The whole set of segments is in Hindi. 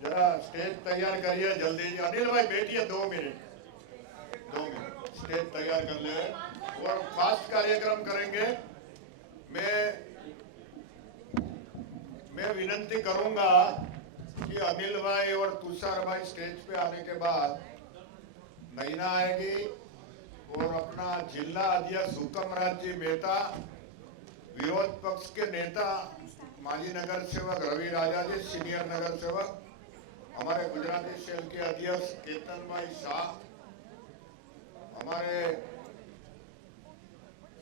जरा स्टेज तैयार करिए जल्दी जी। अनिल भाई बैठिए 2 मिनट, 2 मिनट स्टेज तैयार कर ले और फास्ट कार्यक्रम करेंगे। मैं मैं विनंती करूंगा कि अनिल भाई और तुषार भाई स्टेज पे आने के बाद नैना आएगी और अपना जिला अध्यक्ष हुक्मराज जी मेहता, विरोध पक्ष के नेता माजी नगर सेवक रवि राजा जी, सीनियर नगर सेवक, हमारे गुजराती सेल के अध्यक्ष केतन भाई शाह, हमारे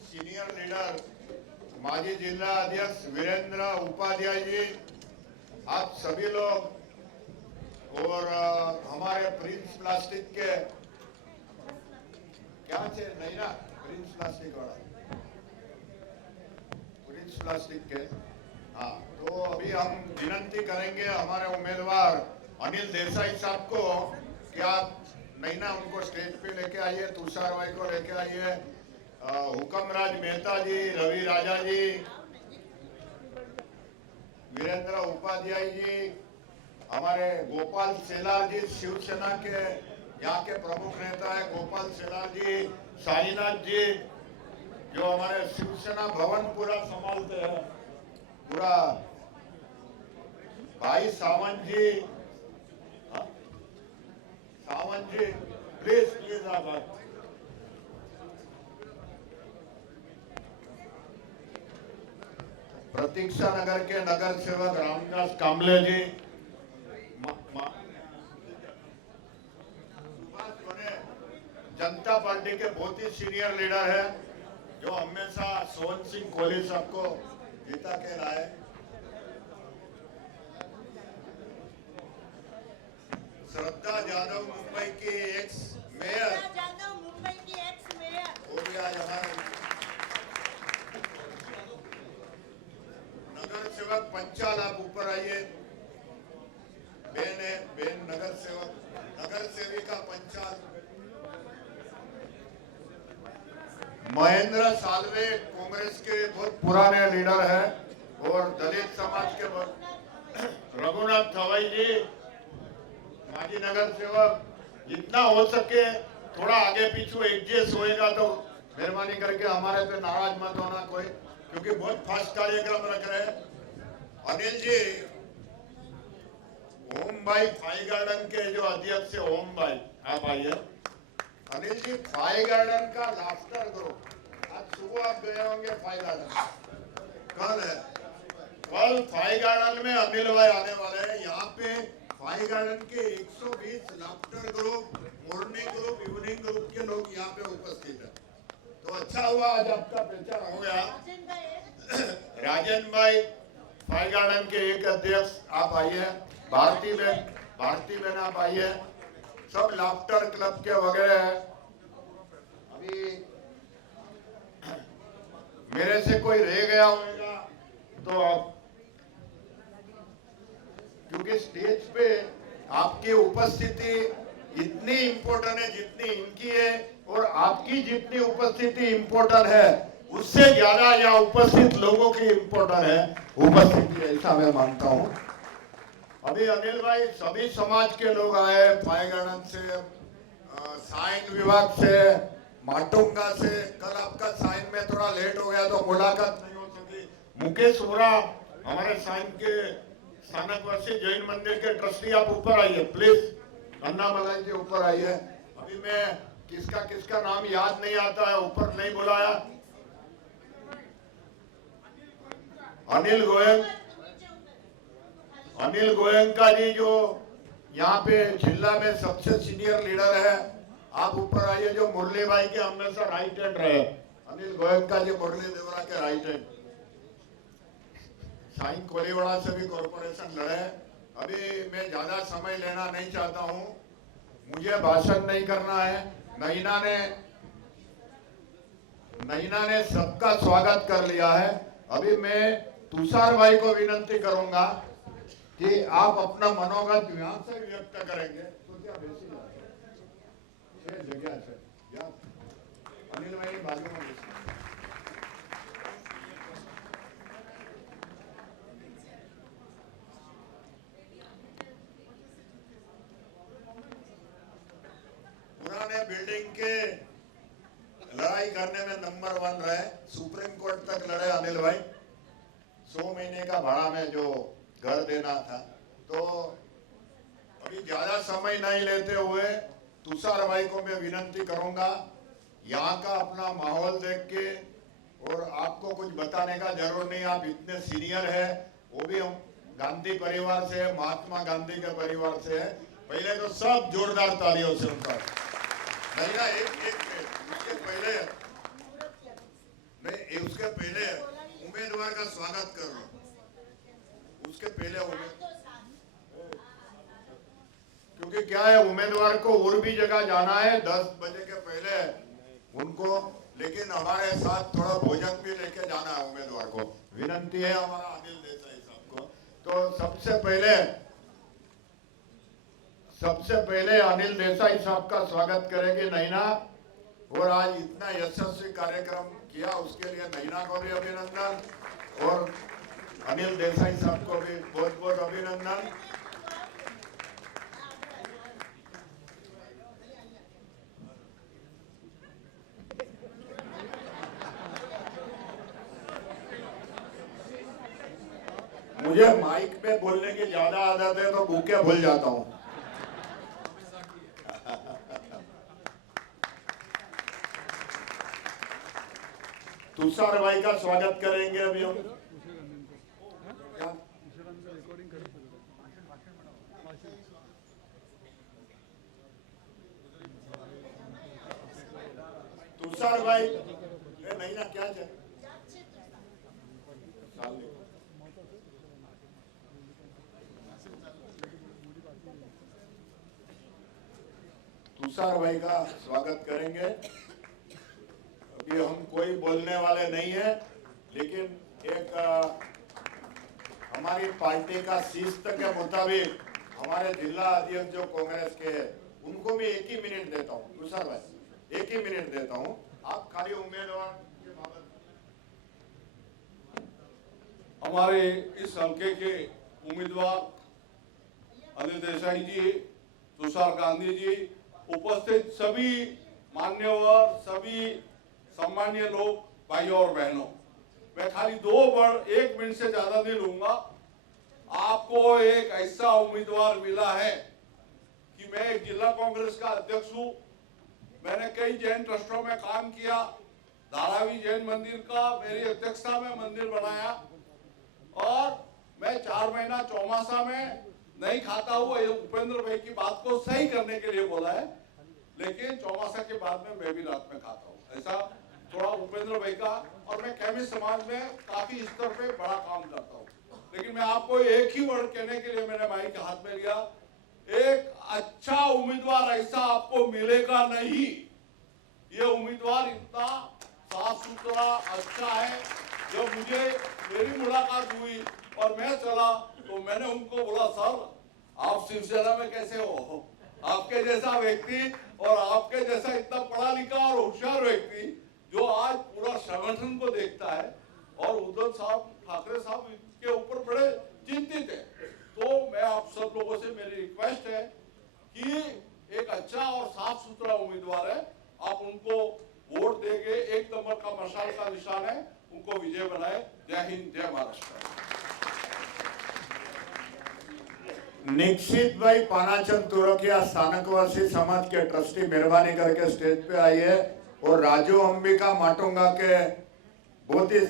सीनियर लीडर माजी जिला अध्यक्ष वीरेंद्र उपाध्याय जी, आप सभी लोग, और हमारे प्रिंस प्लास्टिक के क्या थे नैना, प्रिंस प्लास्टिक वाला, प्रिंस प्लास्टिक के, हाँ। तो अभी हम विनंती करेंगे हमारे उम्मीदवार अनिल देसाई साहब को कि आप नैना उनको स्टेज पे लेके आइए, तुषार भाई को लेके आइए, हुक्मराज मेहता जी, रवि राजा जी, वीरेंद्र उपाध्याय जी, हमारे गोपाल सेलार जी, शिवसेना के यहाँ के प्रमुख नेता है गोपाल सेलार जी, साईनाथ जी जो हमारे शिवसेना भवन पूरा संभालते हैं, पूरा भाई सावंत जी, हाँ? सावंत जी प्लीज प्लीज आप प्रतीक्षा नगर के नगर सेवक रामदास कामले जी, जनता पार्टी के बहुत ही सीनियर लीडर है जो हमेशा सोहन सिंह कोहली साहब को जीता के लाए, श्रद्धा यादव मुंबई की एक्स मेयर, वो भी आज हमारे नगर सेवक पंचाल, आप ऊपर आइए, बेन है, बेन नगर सेवक, नगर सेविका पंचाल, महेंद्र सालवे कांग्रेस के बहुत पुराने लीडर है और दलित समाज के रघुनाथ थवाई जी माजी नगर सेवक, जितना हो सके थोड़ा आगे पीछे एडजस्ट होएगा तो मेहरबानी करके हमारे पे नाराज मत होना कोई, क्योंकि बहुत फास्ट कार्यक्रम रख रहे हैं। अनिल जी, ओम भाई फाई गार्डन के जो अध्यक्ष है ओम भाई, आप आइए। अनिल जी, फाई गार्डन का लाफ्टर ग्रुप आज सुबह आप गए होंगे फाई गार्डन, कल है, कल फाई गार्डन में अनिल भाई आने वाले हैं। यहाँ पे फाई गार्डन के 120 laughter group, morning group, evening group के लोग यहाँ पे उपस्थित है, तो अच्छा हुआ आज आपका पहचान हो गया। राजन भाई फाई गार्डन के एक अध्यक्ष, आप आइए, भारती बहन आप आइए, सब लाफ्टर क्लब के वगैरह है। अभी मेरे से कोई रह गया होगा तो आप, क्योंकि स्टेज पे आपकी उपस्थिति इतनी इम्पोर्टेंट है जितनी इनकी है, और आपकी जितनी उपस्थिति इम्पोर्टेंट है उससे ज्यादा यहाँ उपस्थित लोगों की इम्पोर्टेंट है उपस्थिति, ऐसा मैं मानता हूँ। अभी अनिल भाई सभी समाज के लोग आए, फाई गार्डन से, साइन विभाग से, माटुंगा से, कल आपका साइन में थोड़ा लेट हो गया तो मुलाकात नहीं हो सकी। मुकेश वोरा हमारे साइन के स्थानकवासी जैन मंदिर के ट्रस्टी, आप ऊपर आइए प्लीज, अन्ना मलाई जी ऊपर आइए। अभी मैं किसका किसका नाम याद नहीं आता है, ऊपर नहीं बुलाया। अनिल गोयंका जी जो यहाँ पे जिला में सबसे सीनियर लीडर है, आप ऊपर आइए, जो मुरली भाई के हमेशा राइट हैंड रहे। अनिल गोयंका जी मुरली देवरा के राइट हैंड, साइन कोलीवाड़ा से भी कॉर्पोरेशन लड़े। अभी मैं ज्यादा समय लेना नहीं चाहता हूँ, मुझे भाषण नहीं करना है। नैना ने सबका स्वागत कर लिया है। अभी मैं तुषार भाई को विनंती करूंगा कि आप अपना मनोगत यहाँ से व्यक्त करेंगे, तो क्या बेसी जगह है या अनिल भाई बाजू में बिल्डिंग के लड़ाई करने में नंबर 1 रहे, सुप्रीम कोर्ट तक लड़े अनिल भाई। 100 महीने का भाड़ा में जो घर देना था, तो अभी ज्यादा समय नहीं लेते हुए तुषार भाई को मैं विनंती करूंगा, यहाँ का अपना माहौल देख के, और आपको कुछ बताने का जरूर नहीं, आप इतने सीनियर है, वो भी हम गांधी परिवार से है, महात्मा गांधी के परिवार से है। पहले तो सब जोरदार तालियों से उनका नहीं ना, एक उसके पहले नहीं, उसके पहले उम्मीदवार का स्वागत कर रहा हूं। उसके पहले क्योंकि क्या है, उम्मीदवार को और भी जगह जाना है 10 बजे के पहले उनको, लेकिन हमारे साथ थोड़ा भोजन भी लेके जाना है उम्मीदवार को। विनंती है हमारा अनिल देसाई साहब को, तो सबसे पहले अनिल देसाई साहब का स्वागत करेंगे नैना। और आज इतना यशस्वी कार्यक्रम किया उसके लिए नैना को भी अभिनंदन, और अनिल देसाई साहब को भी बहुत बहुत अभिनंदन। मुझे माइक पे बोलने की ज्यादा आदत है, तो भूखे भूल जाता हूँ। तुषार भाई का स्वागत करेंगे अभी हम। तुषार भाई नहीं ना, क्या चाहिए? तुषार भाई का स्वागत करेंगे। अभी हम कोई बोलने वाले नहीं है, लेकिन एक हमारी पार्टी का शिस्त के मुताबिक हमारे जिला अध्यक्ष जो कांग्रेस के हैं, उनको भी 1 ही मिनट देता हूँ। तुषार भाई 1 ही मिनट देता हूँ, आप खाली उम्मीदवार के बाबत। हमारे इस हल्के के उम्मीदवार अनिल देसाई जी, तुषार गांधी जी, उपस्थित सभी मान्यवर, सभी सम्मानीय लोग, भाई और बहनों, मैं खाली 1 मिनट से ज्यादा नहीं लूंगा। आपको एक ऐसा उम्मीदवार मिला है कि मैं एक जिला कांग्रेस का अध्यक्ष हूं, मैंने कई जैन ट्रस्टों में काम किया, धारावी जैन मंदिर का मेरी अध्यक्षता में मंदिर बनाया, और मैं 4 महीना चौमासा में नहीं खाता हुआ, ये उपेंद्र भाई की बात को सही करने के लिए बोला है, लेकिन चौमासा के बाद में मैं भी रात में खाता हूँ, ऐसा थोड़ा उपेंद्र भाई का। और मैं केमिस्ट समाज में काफी स्तर पे बड़ा काम करता हूँ, लेकिन मैं आपको एक ही वर्ड कहने के लिए मैंने माइक के हाथ में लिया, एक अच्छा उम्मीदवार ऐसा आपको मिलेगा नहीं। ये उम्मीदवार इतना साफ सुथरा अच्छा है। जब मेरी मुलाकात हुई और मैं चला, तो मैंने उनको बोला, सर आप शिवसेना में कैसे हो? आपके जैसा व्यक्ति और आपके जैसा इतना पढ़ा लिखा और होशियार व्यक्ति जो आज पूरा संगठन को देखता है, और उद्धव साहब ठाकरे साहब के ऊपर बड़े चिंतित है। तो मैं आप सब लोगों से मेरी रिक्वेस्ट है कि एक अच्छा और साफ सुथरा उम्मीदवार है, आप उनको वोट देंगे, 1 नंबर का मशाल का निशान है, उनको विजय बनाए। जय हिंद, जय महाराष्ट्र। निश्चित भाई पानाचंद तुरकिया स्थानकवासी समाज के ट्रस्टी मेहरबानी करके स्टेज पे आइए, और राजू अंबिका माटुंगा के बहुत ही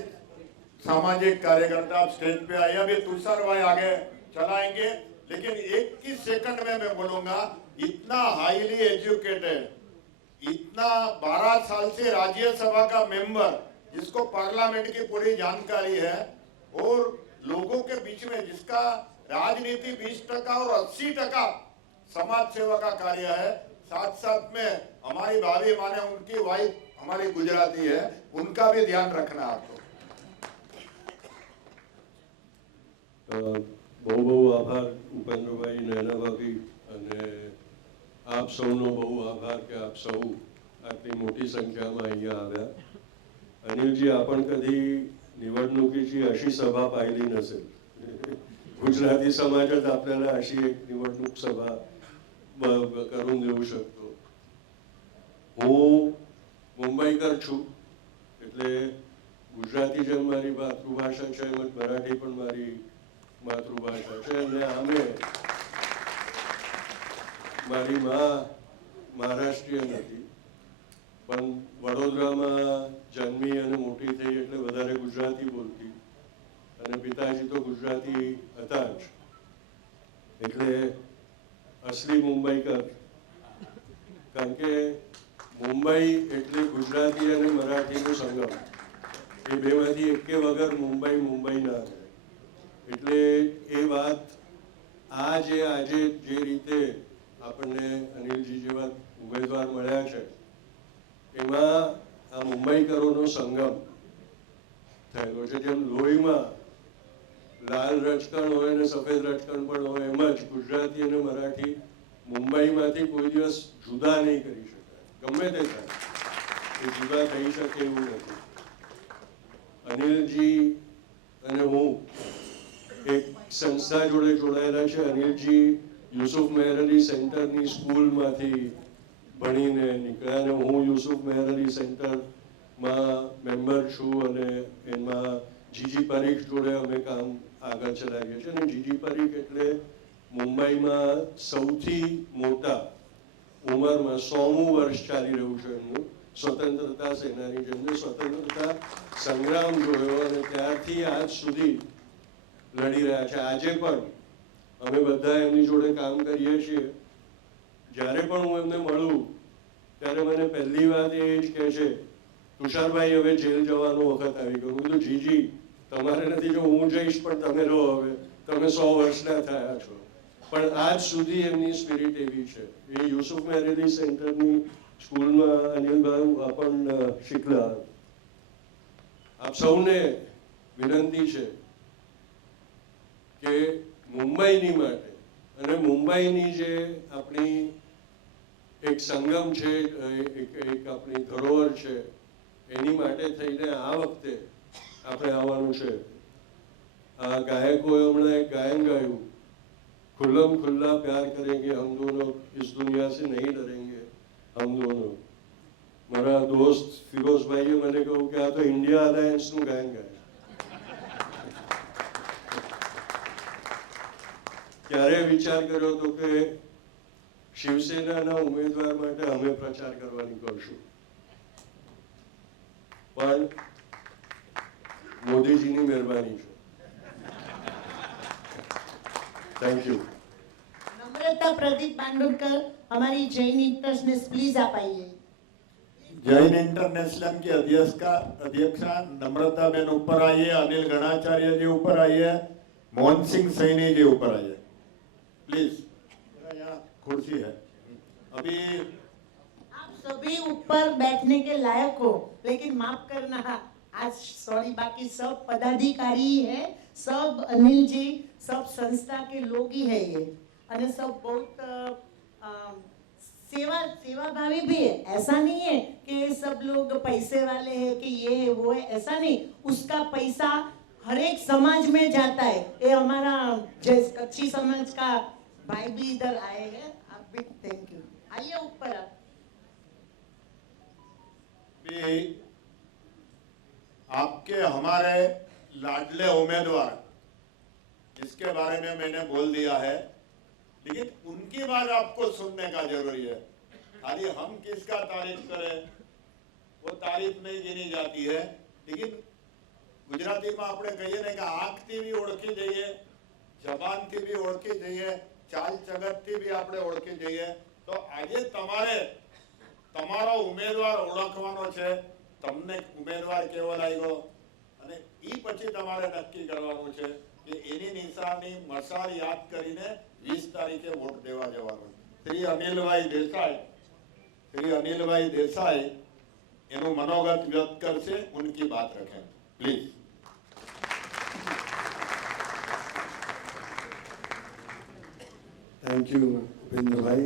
सामाजिक कार्यकर्ता आप स्टेज पे आइए। अभी तुषार भाई आगे चलाएंगे, लेकिन 21 सेकंड में मैं बोलूंगा, इतना हाईली एजुकेटेड, इतना 12 साल से राज्यसभा का मेंबर, जिसको पार्लियामेंट की पूरी जानकारी है, और लोगों के बीच में जिसका राजनीति 20% और 80% समाज सेवा का कार्य है, साथ साथ में हमारी भाभी माने उनकी वाइफ हमारी गुजराती है, उनका भी ध्यान रखना आपको। બહુ બહુ આભાર ઉપેન્દ્રભાઈ, નૈનાભાભી, અને આપ સૌનો બહુ આભાર કે આપ સૌ આટલી મોટી સંખ્યામાં અહીંયા આવ્યા. અનિલજી, आपण कधी निवडणुकीची अशी सभा पाहिली नसेल. गुजराती समाजात आपल्याला अशी एक निवडणूक सभा करून देऊ शकतो. હું મુંબઈકર છું, એટલે ગુજરાતી જેમ મારી માતૃભાષા છે એમ જ મરાઠી પણ મારી માતૃભાષા છે. અને આમે મારી માં મહારાષ્ટ્રીય નથી, પણ વડોદરામાં જન્મી અને મોટી થઈ એટલે વધારે ગુજરાતી બોલતી, અને પિતાજી તો ગુજરાતી હતા જ, એટલે અસલી મુંબઈકર. કારણ કે મુંબઈ એટલે ગુજરાતી અને મરાઠીનો સંગમ, એ બેમાંથી એકે વગર મુંબઈ ના રહે. એટલે એ વાત આજે જે રીતે આપણને અનિલજી જેવા ઉમેદવાર મળ્યા છે, એમાં આ મુંબઈકરોનો સંગમ થયેલો છે. જેમ લોહીમાં લાલ રચકણ હોય અને સફેદ રચકણ પણ હોય, એમ જ ગુજરાતી અને મરાઠી મુંબઈમાંથી કોઈ દિવસ જુદા નહીં કરી શકાય. ગમે તે થાય એ જુદા થઈ શકે એવું નથી. અનિલજી અને હું એક સંસ્થા જોડે જોડાયેલા છે. અનિલજી યુસુફ મેહર અલી સેન્ટરની સ્કૂલમાંથી ભણીને નીકળ્યા, અને હું યુસુફ મેહર અલી સેન્ટરમાં મેમ્બર છું, અને એમાં જીજી પરીખ જોડે અમે કામ આગળ ચલાવીએ છીએ. અને જીજી પરીખ એટલે મુંબઈમાં સૌથી મોટા ઉંમરમાં 100મું વર્ષ ચાલી રહ્યું છે એમનું, સ્વતંત્રતા સેનાની, જેમને સ્વતંત્રતા સંગ્રામ જોયો અને ત્યારથી આજ સુધી લડી રહ્યા છે. આજે પણ અમે બધા એમની જોડે કામ કરીએ છીએ. જ્યારે પણ હું એમને મળું ત્યારે મને પહેલી વાત એ જ કહે છે, તુષારભાઈ હવે જેલ જવાનો વખત આવી ગયો. હું તો જીજી તમારે નથી, જો હું જઈશ પણ તમે રહો, હવે તમે 100 વર્ષના થયા છો. પણ આજ સુધી એમની સ્પિરિટ એવી છે. એ યુસુફ મેહર અલી સેન્ટરની સ્કૂલમાં અનિલભાઈ આપણને શીખલા. આપ સૌને વિનંતી છે કે મુંબઈની માટે અને મુંબઈની જે આપણી એક સંગમ છે, એક આપણી ધરોહર છે, એની માટે થઈને આ વખતે આપણે આવવાનું છે. આ ગાયકોએ હમણાં એક ગાયન ગાયું, खुल्लम खुल्ला प्यार करेंगे हम दोनों, इस दुनिया से नहीं डरेंगे हम दोनों. મારા દોસ્ત ફિરોઝભાઈએ મને કહ્યું કે આ તો ઇન્ડિયા અલાયન્સનું ગાયન ગાય. ક્યારે વિચાર કર્યો હતો કે શિવસેનાના ઉમેદવાર માટે અમે પ્રચાર કરવાની કરશું, પણ મોદીજીની મહેરબાની છે. Thank you. नम्रता प्रदीप बांडुरकर हमारी जैन इंटरनेशनल प्लीज आप आइए. जैन इंटरनेशनल की अध्यक्षा नम्रता बेन ऊपर आइए, अनिल गणाचार्य जी ऊपर आइए, मोहन सिंह सैनी जी ऊपर आइए प्लीज. यहाँ कुर्सी है. अभी आप सभी ऊपर बैठने के लायक हो, लेकिन माफ करना आज सॉरी, बाकी सब पदाधिकारी है, सब अनिल जी, सब संस्था के लोग ही है ये, और सब बहुत सेवा भावी भी है. ऐसा नहीं है कि सब लोग पैसे वाले हैं कि ये है वो है, ऐसा नहीं. उसका पैसा हर एक समाज में जाता है. ये हमारा जैसे कच्ची समाज का भाई भी इधर आए हैं. आप भी थैंक यू. आइए ऊपर आप. भी आपके हमारे लाडले उम्मीदवार जिसके बारे में मैंने बोल दिया है, लेकिन उनकी बात आपको सुनने का जरूरी है. खाली हम किसका तारीफ करें, वो तारीफ नहीं गिनी जाती है. लेकिन गुजराती में આપણે કહીએ ને કે આંખથી બી ઓળખી જઈએ, જબાનથી બી ઓળખી જઈએ, ચાલ ચગતથી બી આપણે ઓળખી જઈએ. તો આજે તમારો ઉમેદવાર ઓળખવાનો છે. તમને ઉમેદવાર કેવો લાગ્યો, અને ઈ પછી તમારે નક્કી કરવાનું છે કે એની નિશાની મશાલ યાદ કરીને 20 તારીખે વોટ દેવા જવાનું. શ્રી અનિલભાઈ દેસાઈ એનું મનોગત વ્યક્ત કરશે, ઉનકી બાત રखें પ્લીઝ. थैंक यू उपेंद्र भाई,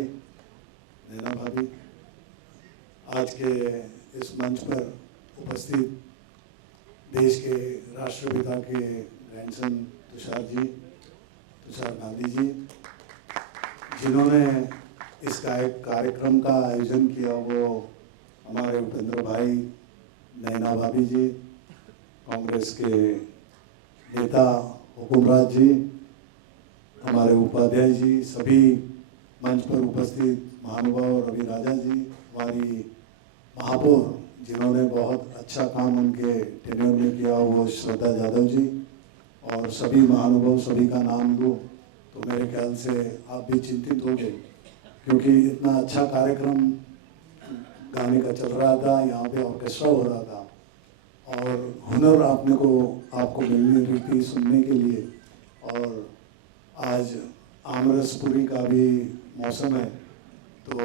नैना भाभी. आज के इस मंच पर उपस्थित देश के राष्ट्रपिता के ग्रैंडसन तुषार गांधी जी, जिन्होंने इस कार्यक्रम का आयोजन किया, वो हमारे उपेंद्र भाई, नैना भाभी जी, कांग्रेस के नेता हुकुमराज जी, हमारे उपाध्याय जी, सभी मंच पर उपस्थित महानुभाव, रवि राजा जी, हमारी महापौर जिन्होंने बहुत अच्छा काम उनके टेन्योर में किया, वो श्रद्धा यादव जी, और सभी महानुभाव, सभी का नाम लूँ तो मेरे ख्याल से आप भी चिंतित होंगे, क्योंकि इतना अच्छा कार्यक्रम गाने का चल रहा था, यहाँ पे ऑर्केस्ट्रा हो रहा था और हुनर आपको मिलनी रही थी सुनने के लिए। और आज आमरसपुरी का भी मौसम है तो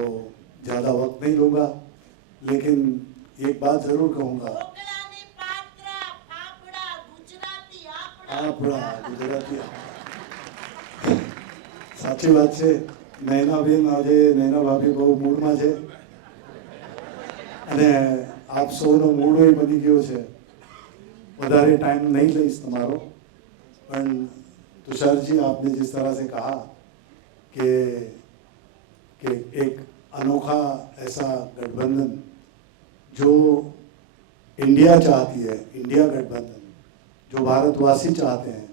ज़्यादा वक्त नहीं लूँगा, लेकिन एक बात ज़रूर कहूँगा, ગુજરાતી સાચી વાત છે। નૈનાબેન આજે નૈના ભાભી બહુ મૂડમાં છે અને આપ સૌનો મૂડ એ બની ગયો છે। વધારે टाइम नहीं લઈશ તમારો, પણ तुषार जी आपने जिस तरह से कहा कि एक अनोखा ऐसा गठबंधन जो इंडिया चाहती है, इंडिया गठबंधन जो भारतवासी चाहते हैं,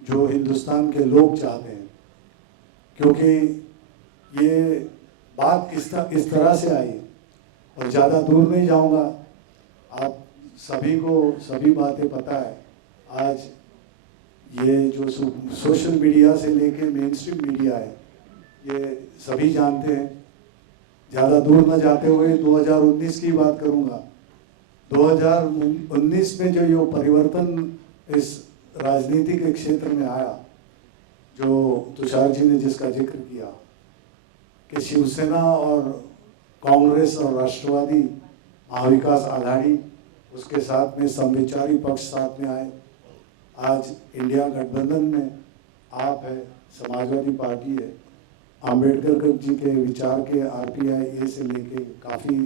जो हिंदुस्तान के लोग चाहते हैं, क्योंकि ये बात इस तरह से आई और ज़्यादा दूर नहीं जाऊंगा। आप सभी को सभी बातें पता है। आज ये जो सोशल मीडिया से लेके मेन स्ट्रीम मीडिया है, ये सभी जानते हैं। ज़्यादा दूर न जाते हुए 2019 की बात करूंगा। 2019 में जो ये परिवर्तन इस राजनीति के क्षेत्र में आया, जो तुषार जी ने जिसका जिक्र किया कि शिवसेना और कांग्रेस और राष्ट्रवादी महाविकास आघाड़ी, उसके साथ में समविचारी पक्ष साथ में आए। आज इंडिया गठबंधन में आप है, समाजवादी पार्टी है, आम्बेडकर जी के विचार के RPI से लेके काफ़ी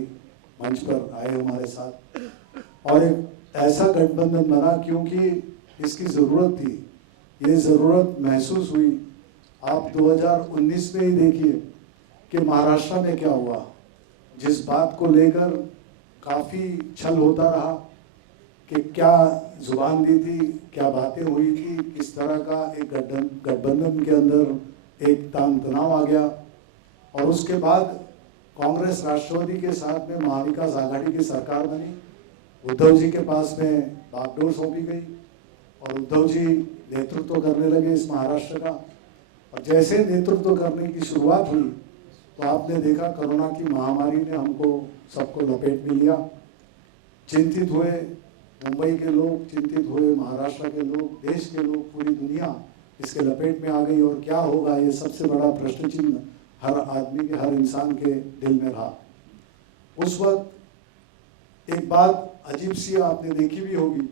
मंच पर आए हमारे साथ, और एक ऐसा गठबंधन बना क्योंकि इसकी ज़रूरत थी। ये ज़रूरत महसूस हुई। आप 2019 में ही देखिए कि महाराष्ट्र में क्या हुआ, जिस बात को लेकर काफ़ी छल होता रहा कि क्या जुबान दी थी, क्या बातें हुई थी, किस तरह का एक गठबंधन के अंदर एक तनाव आ गया। और उसके बाद कांग्रेस राष्ट्रवादी के साथ में महाविकास आघाड़ी की सरकार बनी। उद्धव जी के पास में बागडोर सौंपी गई और उद्धव जी नेतृत्व करने लगे इस महाराष्ट्र का। और जैसे नेतृत्व करने की शुरुआत हुई तो आपने देखा कोरोना की महामारी ने हमको सबको लपेट में लिया। चिंतित हुए मुंबई के लोग, चिंतित हुए महाराष्ट्र के लोग, देश के लोग, पूरी दुनिया इसके लपेट में आ गई। और क्या होगा, ये सबसे बड़ा प्रश्न चिन्ह हर आदमी के, हर इंसान के दिल में रहा। उस वक्त एक बात अजीब सी आपने देखी भी होगी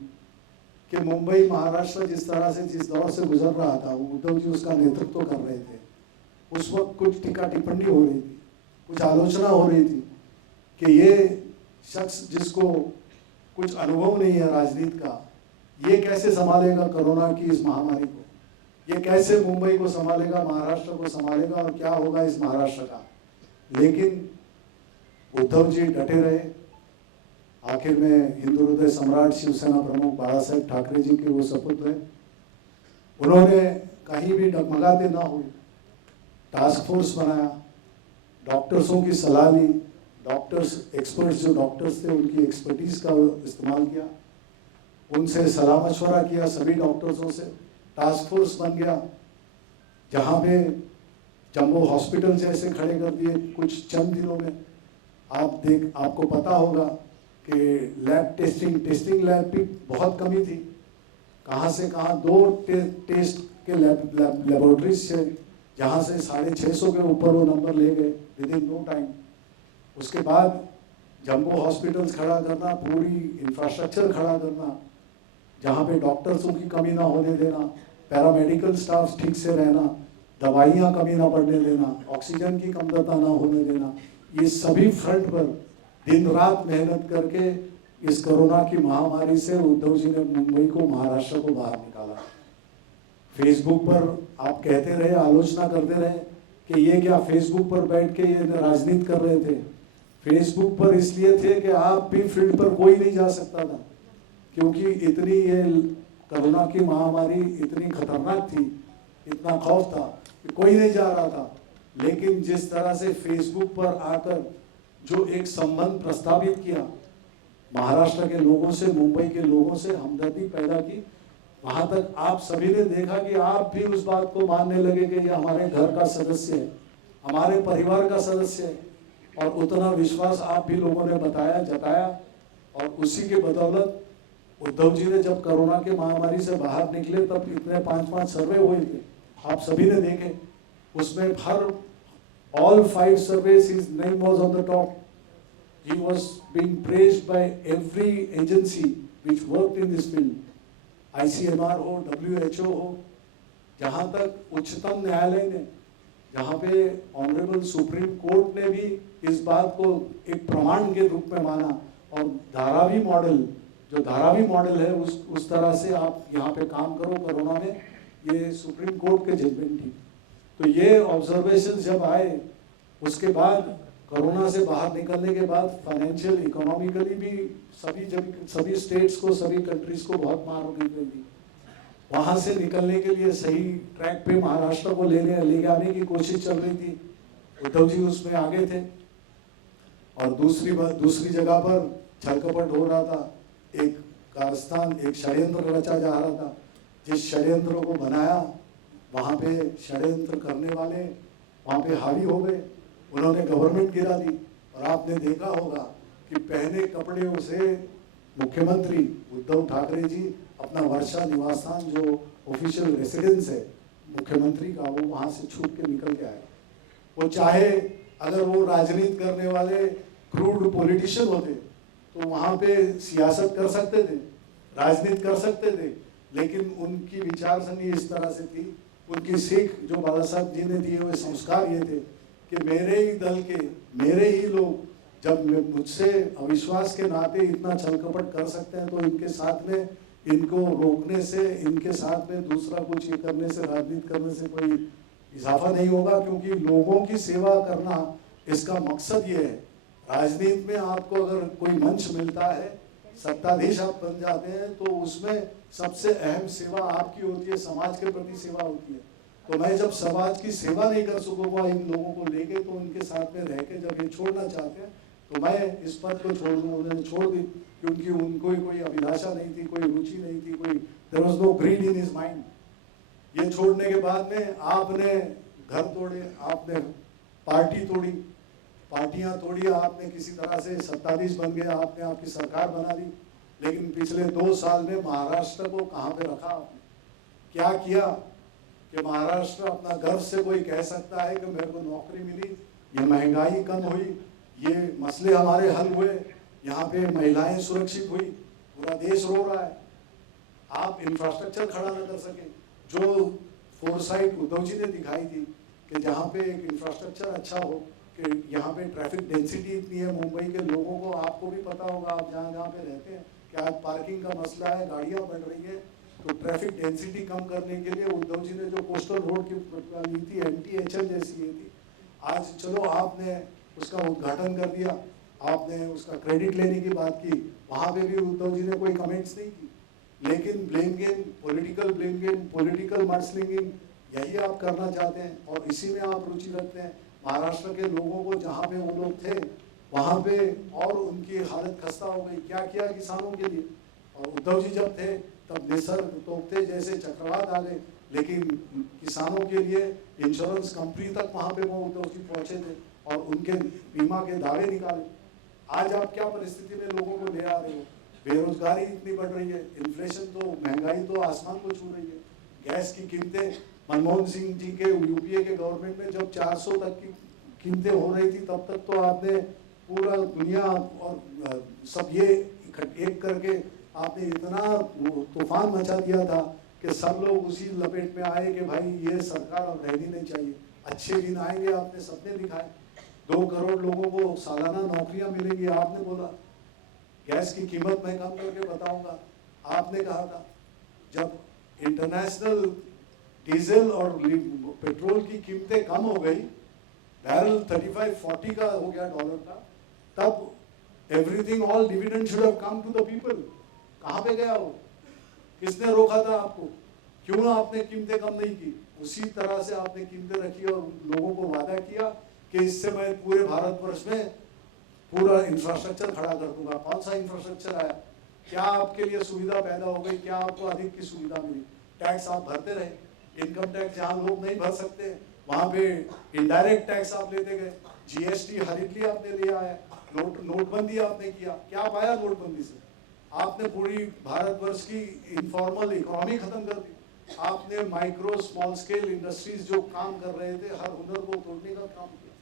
कि मुंबई महाराष्ट्र जिस तरह से, जिस दौर से गुजर रहा था, उद्धव जी उसका नेतृत्व कर रहे थे। उस वक्त कुछ टीका टिप्पणी हो रही थी, कुछ आलोचना हो रही थी कि ये शख्स जिसको कुछ अनुभव नहीं है राजनीति का, ये कैसे संभालेगा कोरोना की इस महामारी को, ये कैसे मुंबई को संभालेगा, महाराष्ट्र को संभालेगा, और क्या होगा इस महाराष्ट्र का। लेकिन उद्धव जी डटे रहे। आखिर में हिंदू हृदय सम्राट शिवसेना प्रमुख बाला साहेब ठाकरे जी के वो सपुत्र हैं। उन्होंने कहीं भी डगमगाते ना हुए, टास्क फोर्स बनाया, डॉक्टर्सों की सलाह ली, डॉक्टर्स एक्सपर्ट्स जो डॉक्टर्स थे उनकी एक्सपर्टीज का इस्तेमाल किया, उनसे सलाह मशवरा किया, सभी डॉक्टर्सों से टास्क फोर्स बन गया। जहाँ पे जम्बो हॉस्पिटल जैसे खड़े कर दिए कुछ चंद दिनों में। आपको पता होगा कि लैब टेस्टिंग लैब की बहुत कमी थी। कहाँ से कहाँ 2 टेस्ट के लेबोरेटरीज थे, जहाँ से 650 के ऊपर वो नंबर ले गए विद इन नो टाइम। उसके बाद जम्बो हॉस्पिटल्स खड़ा करना, पूरी इंफ्रास्ट्रक्चर खड़ा करना, जहाँ पे डॉक्टर्सों की कमी ना होने देना, पैरामेडिकल स्टाफ ठीक से रहना, दवाइयाँ कमी ना पड़ने देना, ऑक्सीजन की कमतरता ना होने देना, ये सभी फ्रंट पर दिन रात मेहनत करके इस कोरोना की महामारी से उद्धव जी ने मुंबई को, महाराष्ट्र को बाहर निकाला। फेसबुक पर आप कहते रहे, आलोचना करते रहे कि ये क्या फेसबुक पर बैठ के ये राजनीति कर रहे थे। फेसबुक पर इसलिए थे कि आप भी फील्ड पर कोई नहीं जा सकता था, क्योंकि इतनी ये कोरोना की महामारी इतनी खतरनाक थी, इतना खौफ था कि कोई नहीं जा रहा था। लेकिन जिस तरह से फेसबुक पर आकर जो एक संबंध प्रस्तावित किया, महाराष्ट्र के लोगों से, मुंबई के लोगों से हमदर्दी पैदा की, वहां तक आप सभी ने देखा कि आप भी उस बात को मानने लगे कि ये हमारे घर का सदस्य है, हमारे परिवार का सदस्य है, और उतना विश्वास आप भी लोगों ने बताया, जताया। और उसी के बदौलत उद्धव जी ने जब कोरोना की महामारी से बाहर निकले तब इतने 5-5 सर्वे हुए थे, आप सभी ने देखे। उसमें हर all 5 surveys his name was on the top. He was being praised by every agency which worked in this field, ICMR हो, WHO हो, जहाँ तक उच्चतम न्यायालय ने, जहाँ पे ऑनरेबल सुप्रीम कोर्ट ने भी इस बात को एक प्रमाण के रूप में माना, और धारावी मॉडल, जो धारावी मॉडल है उस तरह से आप यहाँ पे काम करो कोरोना में, ये सुप्रीम कोर्ट के जजमेंट थी। तो ये ऑब्जर्वेशन जब आए, उसके बाद कोरोना से बाहर निकलने के बाद फाइनेंशियल इकोनॉमिकली भी सभी स्टेट्स को, सभी कंट्रीज को बहुत मार गई थी। वहां से निकलने के लिए सही ट्रैक पे महाराष्ट्र को ले आने की कोशिश चल रही थी, उद्धव जी उसमें आगे थे। और दूसरी जगह पर छलकपट हो रहा था, एक कारस्तान, एक षड्यंत्र रचा जा रहा था। जिस षड्यंत्र को बनाया, वहाँ पे षड्यंत्र करने वाले वहाँ पे हावी हो गए, उन्होंने गवर्नमेंट गिरा दी। और आपने देखा होगा कि पहने कपड़े उसे मुख्यमंत्री उद्धव ठाकरे जी अपना वर्षा निवासान, जो ऑफिशियल रेसिडेंस है मुख्यमंत्री का, वो वहाँ से छूट के निकल के आए। वो चाहे अगर वो राजनीति करने वाले क्रूड पॉलिटिशियन होते तो वहाँ पे सियासत कर सकते थे, राजनीति कर सकते थे, लेकिन उनकी विचारसरणी इस तरह से थी, उनकी सीख जो बाला साहब जी ने दिए हुए संस्कार ये थे कि मेरे ही दल के, मेरे ही लोग जब मुझसे अविश्वास के नाते इतना छलकपट कर सकते हैं, तो इनके साथ में, इनको रोकने से, इनके साथ में दूसरा कुछ ये करने से, राजनीति करने से कोई इजाफा नहीं होगा, क्योंकि लोगों की सेवा करना इसका मकसद ये है। राजनीति में आपको अगर कोई मंच मिलता है, सत्ताधीश आप बन जाते हैं, तो उसमें सबसे अहम सेवा आपकी होती है, समाज के प्रति सेवा होती है। तो मैं जब समाज की सेवा नहीं कर सकूंगा इन लोगों को लेके, तो उनके साथ में रह के जब ये छोड़ना चाहते हैं, तो मैं इस पद को छोड़ दूंगा। उन्होंने छोड़ दी क्योंकि उनको कोई अभिलाषा नहीं थी, कोई रुचि नहीं थी, कोई there was no greed in his mind. ये छोड़ने के बाद में आपने घर तोड़े, आपने पार्टी तोड़ी, पार्टियां तोड़ी, आपने किसी तरह से सत्ताधीश बन गए, आपने आपकी सरकार बना दी। लेकिन पिछले 2 साल में महाराष्ट्र को कहाँ पे रखा आपने? क्या किया कि महाराष्ट्र अपना गर्व से कोई कह सकता है कि मेरे को नौकरी मिली, ये महंगाई कम हुई, ये मसले हमारे हल हुए, यहाँ पे महिलाएं सुरक्षित हुई, पूरा देश रो रहा है। आप इंफ्रास्ट्रक्चर खड़ा न कर सके, जो फोरसाइट उद्धव जी ने दिखाई थी कि जहाँ पे एक इंफ्रास्ट्रक्चर अच्छा हो, कि यहाँ पे ट्रैफिक डेंसिटी इतनी है मुंबई के लोगों को, आपको भी पता होगा, आप जहाँ पे रहते हैं, कि आज पार्किंग का मसला है, गाड़ियाँ बढ़ रही है, तो ट्रैफिक डेंसिटी कम करने के लिए उद्धव जी ने जो कोस्टल रोड की नीति NTHL जैसी ये थी, आज चलो आपने उसका उद्घाटन कर दिया, आपने उसका क्रेडिट लेने की बात की, वहाँ पे भी उद्धव जी ने कोई कमेंट्स नहीं की। लेकिन blame game, political blame game, political mudslinging, यही आप करना चाहते हैं और इसी में आप रुचि रखते हैं। महाराष्ट्र के लोगों को जहाँ पे वो लोग थे वहाँ पे और उनकी हालत खस्ता हो गई। क्या किया किसानों के लिए? और उद्धव जी जब थे तब निसर्ग तोकते जैसे चक्रवात आ गए, लेकिन किसानों के लिए इंश्योरेंस कंपनी तक वहाँ पे वो उद्धव जी पहुँचे थे और उनके बीमा के दावे निकाले। आज आप क्या परिस्थिति में लोगों को ले आ रहे हो? बेरोजगारी इतनी बढ़ रही है, इन्फ्लेशन तो, महंगाई तो आसमान को छू रही है। गैस की कीमतें, मनमोहन सिंह जी के यूपीए के गवर्नमेंट में जब 400 तक की कीमतें हो रही थी, तब तक तो आपने पूरा दुनिया और सब ये एक करके आपने इतना तूफान मचा दिया था कि सब लोग उसी लपेट में आए कि भाई ये सरकार अब रहनी नहीं चाहिए, अच्छे दिन आएंगे। आपने सपने दिखाए, 2 करोड़ लोगों को सालाना नौकरियां मिलेंगी। आपने बोला गैस की कीमत मैं कम करके बताऊंगा। आपने कहा था जब इंटरनेशनल डीजल और पेट्रोल की कीमतें कम हो गई, बैरल 35-40 का हो गया डॉलर का, तब everything all dividend should have come to the people. कहाँ पे गया वो? किसने रोका था आपको? क्यों आपने कीमतें कम नहीं की? उसी तरह से आपने कीमतें रखी और लोगों को वादा किया कि इससे मैं पूरे भारतवर्ष में पूरा इंफ्रास्ट्रक्चर खड़ा कर दूंगा। कौन सा इंफ्रास्ट्रक्चर आया? क्या आपके लिए सुविधा पैदा हो गई? क्या आपको अधिक की सुविधा मिली? टैक्स आप भरते रहे, इनकम टैक्स जहाँ लोग नहीं भर सकते वहाँ पे इनडायरेक्ट टैक्स आप लेते गए। जीएसटी हरिडली आपने लिया है, नोटबंदी आपने किया। क्या पाया नोटबंदी से? आपने पूरी भारतवर्ष की इनफॉर्मल इकोनॉमी खत्म कर दी। आपने माइक्रो स्मॉल स्केल इंडस्ट्रीज जो काम कर रहे थे, हर हुनर को तोड़ने का काम किया।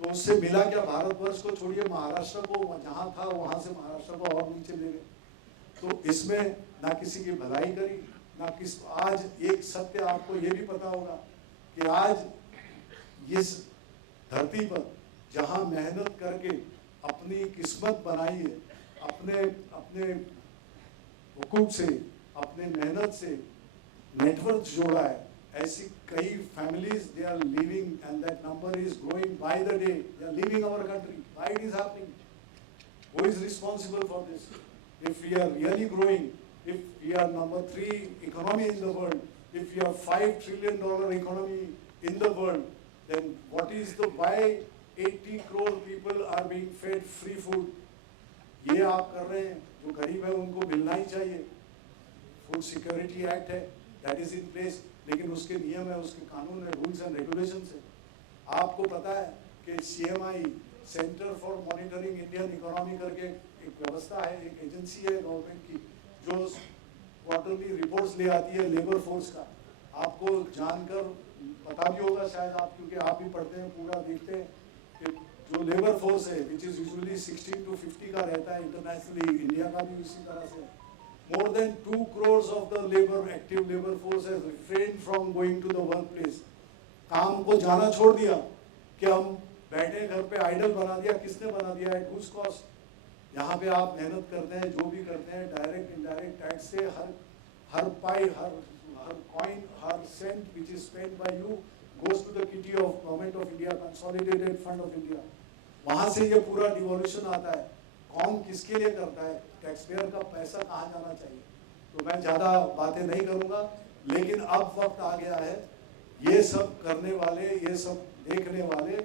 तो उससे मिला क्या? भारतवर्ष को छोड़िए, महाराष्ट्र को जहाँ था वहाँ से महाराष्ट्र को और नीचे ले गए। तो इसमें ना किसी की भलाई करी ना किस। आज एक सत्य आपको ये भी पता होगा कि आज इस धरती पर जहाँ मेहनत करके अपनी किस्मत बनाई है, अपने अपने हुकूक से, अपने मेहनत से नेटवर्क जोड़ा है, ऐसी कई families they are living and that number is growing by the day. They are living our country. Why it is happening? Who is responsible for this? If we are really growing, if we are number 3 economy in the world, if we are $5 trillion economy in the world, then what is the why 80 crore people are being fed free food? ये आप कर रहे हैं। जो गरीब है उनको मिलना ही चाहिए। फूड सिक्योरिटी एक्ट है, दैट इज इन प्लेस, लेकिन उसके नियम है, उसके कानून है, रूल्स एंड रेगुलेशंस है। आपको पता है कि CMI, centre for monitoring Indian economy करके एक व्यवस्था है, एक एजेंसी है गवर्नमेंट की, जो क्वार्टरली रिपोर्ट्स ले आती है लेबर फोर्स का। आपको जानकर पता भी होगा शायद आप, क्योंकि आप भी पढ़ते हैं, पूरा देखते हैं कि जो लेबर फोर्स है विच इज यूजुअली 16 to 50 का रहता है इंटरनेशनली, इंडिया का भी इसी तरह से। More than 2 crores of the active labor force has refrained from going to the workplace. काम को जाना छोड़ दिया कि हम बैठे घर पे आइडल बना दिया। किसने बना दिया? At whose cost? यहाँ पे आप मेहनत करते हैं, जो भी करते हैं, डायरेक्ट इनडायरेक्ट टैक्स से हर पाई, हर कॉइन, हर cent which is spend by you goes to the kitty of government of India, consolidated fund of India. वहाँ से ये पूरा डिवोल्यूशन आता है। कौन किसके लिए करता है? टैक्स पेयर का पैसा कहाँ जाना चाहिए? तो मैं ज़्यादा बातें नहीं करूँगा, लेकिन अब वक्त आ गया है। ये सब करने वाले, ये सब देखने वाले,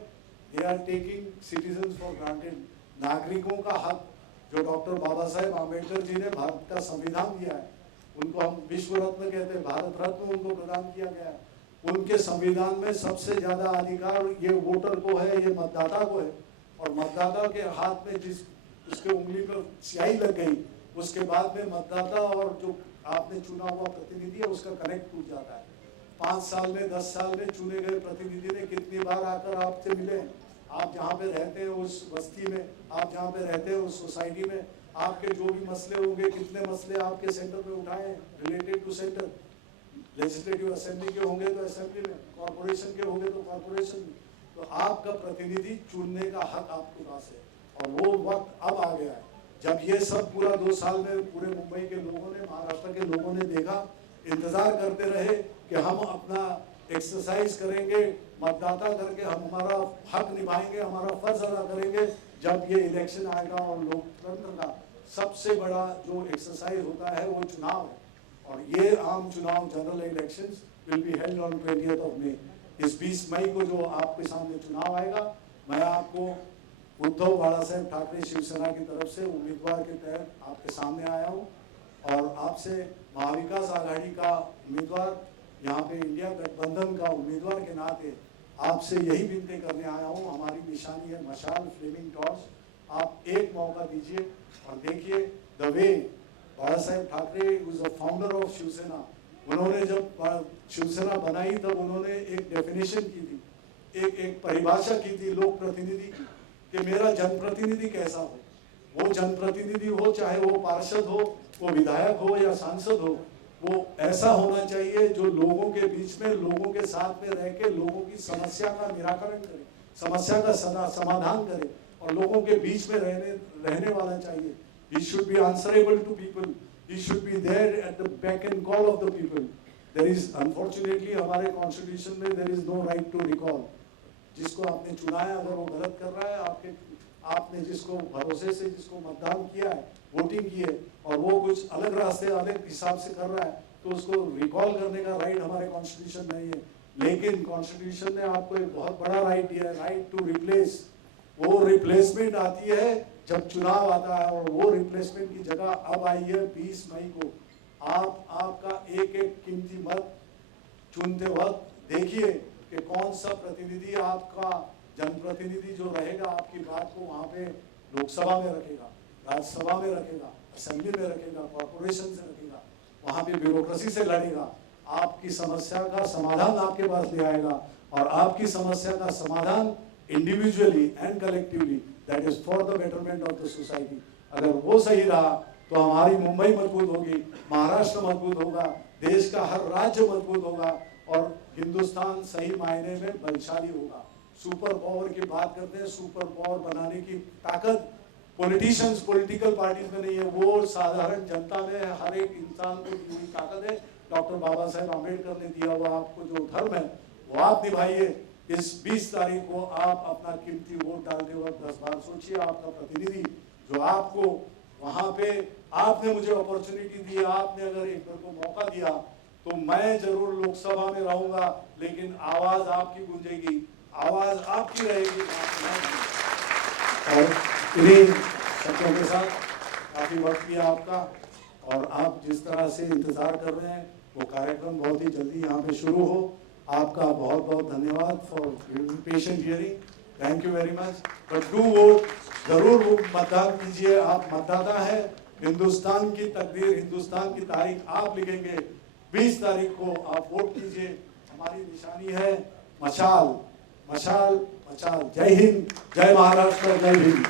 they are taking citizens for granted. नागरिकों का हक जो डॉक्टर बाबा साहेब आम्बेडकर जी ने भारत का संविधान दिया है, उनको हम विश्व रत्न कहते हैं, भारत रत्न उनको प्रदान किया गया है। उनके संविधान में सबसे ज्यादा अधिकार ये वोटर को है, ये मतदाता को है। और मतदाता के हाथ में जिस उसके उंगली पर स्याही लग गई, उसके बाद में मतदाता और जो आपने चुना हुआ प्रतिनिधि है उसका कनेक्ट टूट जाता है। 5 साल में, 10 साल में चुने गए प्रतिनिधि ने कितनी बार आकर आपसे मिले? आप जहाँ पे रहते हैं उस बस्ती में, आप जहाँ पे रहते हैं उस सोसाइटी में, आपके जो भी मसले होंगे, कितने मसले आपके सेंटर पे उठाए related to centre. Legislative assembly के होंगे तो असेंबली में, कॉर्पोरेशन के होंगे तो कॉर्पोरेशन में। तो आपका प्रतिनिधि चुनने का हक आपके पास है, और वो वक्त अब आ गया है जब ये सब पूरा 2 साल में पूरे मुंबई के लोगों ने, महाराष्ट्र के लोगों ने देखा, इंतजार करते रहे कि हम अपना एक्सरसाइज करेंगे, मतदाता करके हम हमारा हक निभाएंगे, हमारा फर्ज अदा करेंगे जब ये इलेक्शन आएगा। और लोकतंत्र का सबसे बड़ा जो एक्सरसाइज होता है वो चुनाव है, और ये आम चुनाव, general elections will be held on 20th of May। इस 20 मई को जो आपके सामने चुनाव आएगा, मैं आपको उद्धव बाळासाहेब ठाकरे शिवसेना की तरफ से उम्मीदवार के तहत आपके सामने आया हूँ, और आपसे महाविकास आघाड़ी का उम्मीदवार, यहाँ पे इंडिया गठबंधन का उम्मीदवार के नाते आपसे यही विनती करने आया हूँ। हमारी निशानी है मशाल, फ्लेमिंग टॉर्च। आप एक मौका दीजिए और देखिए the way Bala Saheb Thackeray was the founder of Shiv Sena. उन्होंने जब शिवसेना बनाई तब उन्होंने एक डेफिनेशन की थी, एक परिभाषा की थी लोक प्रतिनिधि की, कि मेरा जनप्रतिनिधि कैसा हो। वो जनप्रतिनिधि हो, चाहे वो पार्षद हो, वो विधायक हो या सांसद हो, वो ऐसा होना चाहिए जो लोगों के बीच में, लोगों के साथ में रह के लोगों की समस्या का निराकरण करे, समस्या का समाधान करे, और लोगों के बीच में रहने वाला चाहिए। He should be answerable to people. He should be there at the beck and call of the people. There is unfortunately हमारे कॉन्स्टिट्यूशन में there is no right to recall. जिसको आपने चुना है अगर वो गलत कर रहा है, आपके आपने जिसको भरोसे से जिसको मतदान किया है, वोटिंग की है, और वो कुछ अलग रास्ते अलग हिसाब से कर रहा है, तो उसको रिकॉल करने का राइट हमारे कॉन्स्टिट्यूशन में है। लेकिन कॉन्स्टिट्यूशन ने आपको एक बहुत बड़ा राइट दिया है, राइट टू रिप्लेस। वो रिप्लेसमेंट आती है जब चुनाव आता है, और वो रिप्लेसमेंट की जगह अब आई है 20 मई को। आप आपका एक एक कीमती मत चुनते वक्त देखिए कि कौन सा प्रतिनिधि आपका जनप्रतिनिधि जो रहेगा, आपकी बात को वहाँ पे लोकसभा में रखेगा, राज्यसभा में रखेगा, असेंबली में रखेगा, कॉर्पोरेशन से रखेगा, वहाँ पे ब्यूरोक्रेसी से लड़ेगा, आपकी समस्या का समाधान आपके पास ले आएगा, और आपकी समस्या का समाधान individually and collectively, that is for the betterment of the society. अगर वो सही रहा तो हमारी मुंबई मजबूत होगी, महाराष्ट्र मजबूत होगा, देश का हर राज्य मजबूत होगा, और हिंदुस्तान सही मायने में बलशाली होगा। सुपर पावर की बात करते हैं, सुपर पावर बनाने की ताकत पॉलिटिशियंस, पॉलिटिकल पार्टीज में नहीं है, वो साधारण जनता में है, हर एक इंसान को दी हुई ताकत है। डॉक्टर बाबा साहेब आम्बेडकर ने दिया हुआ आपको जो धर्म है वो आप निभाइए। इस 20 तारीख को आप अपना कीमती वोट डालते वक्त 10 बार सोचिए, आपका प्रतिनिधि जो आपको वहां पे, आपने मुझे अपॉर्चुनिटी दी, आपने अगर एक बार को मौका दिया, तो मैं जरूर लोकसभा में रहूंगा, लेकिन आवाज आपकी गूंजेगी, आवाज आपकी रहेगी। और इन्हीं शब्दों के साथ काफी वक्त किया आपका, और आप जिस तरह से इंतजार कर रहे हैं वो कार्यक्रम बहुत ही जल्दी यहाँ पे शुरू हो। आपका बहुत बहुत धन्यवाद for patient hearing, thank you very much. But do vote, जरूर मतदान कीजिए, आप मतदाता हैं। हिंदुस्तान की तकदीर, हिंदुस्तान की तारीख आप लिखेंगे। 20 तारीख को आप वोट कीजिए। हमारी निशानी है मशाल, मशाल, मशाल। जय हिंद, जय महाराष्ट्र, जय हिंद।